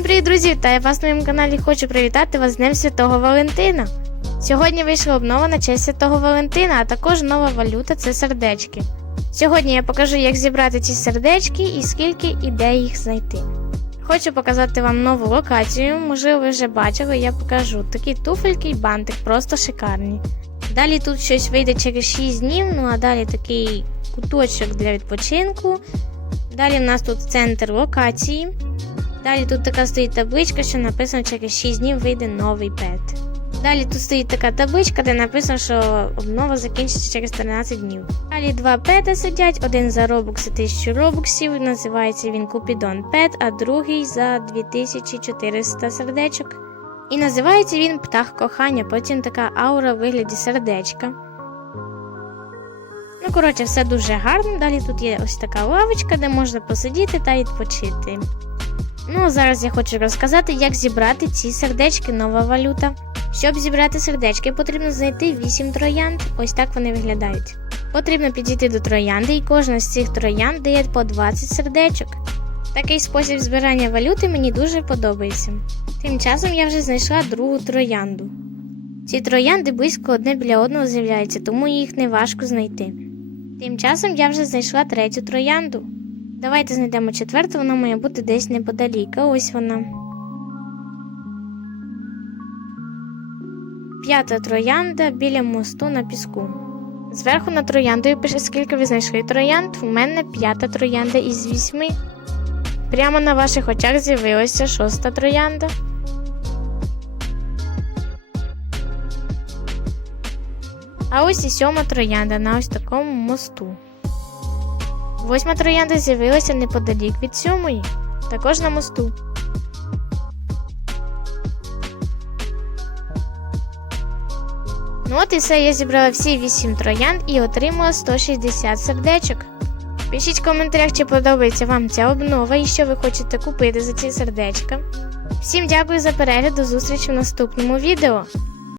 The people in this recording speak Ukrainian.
вітаю вас на моєму каналі. Хочу привітати вас з Днем Святого Валентина. Сьогодні вийшла обнова на честь Святого Валентина, а також нова валюта це сердечки. Сьогодні я покажу, як зібрати ці сердечки і скільки і де їх знайти. Хочу показати вам нову локацію, можливо, ви вже бачили, я покажу. Такі туфельки і бантик, просто шикарні. Далі тут щось вийде через 6 днів, ну а далі такий куточок для відпочинку. Далі в нас тут центр локації. Далі тут така стоїть табличка, що написано через 6 днів вийде новий пет. Далі тут стоїть така табличка, де написано, що обнова закінчиться через 13 днів. Далі два пета сидять, один за робокси 1000 робоксів, називається він Купідон Пет, а другий за 2400 сердечок. І називається він Птах кохання, потім така аура в вигляді сердечка. Ну, коротше, все дуже гарно. Далі тут є ось така лавочка, де можна посидіти та відпочити. Ну, зараз я хочу розказати, як зібрати ці сердечки, нова валюта. Щоб зібрати сердечки, потрібно знайти 8 троянд. Ось так вони виглядають. Потрібно підійти до троянди, і кожна з цих троянд дає по 20 сердечок. Такий спосіб збирання валюти мені дуже подобається. Тим часом я вже знайшла другу троянду. Ці троянди близько одне біля одного з'являються, тому їх не важко знайти. Тим часом я вже знайшла третю троянду. Давайте знайдемо четверту, вона має бути десь неподалік. Ось вона. П'ята троянда біля мосту на піску. Зверху на трояндою пише, скільки ви знайшли троянд. У мене п'ята троянда із вісьми. Прямо на ваших очах з'явилася шоста троянда. А ось і сьома троянда на ось такому мосту. Восьма троянда з'явилася неподалік від сьомої, також на мосту. Ну от і все, я зібрала всі 8 троянд і отримала 160 сердечок. Пишіть в коментарях, чи подобається вам ця обнова і що ви хочете купити за ці сердечка. Всім дякую за перегляд, до зустрічі в наступному відео.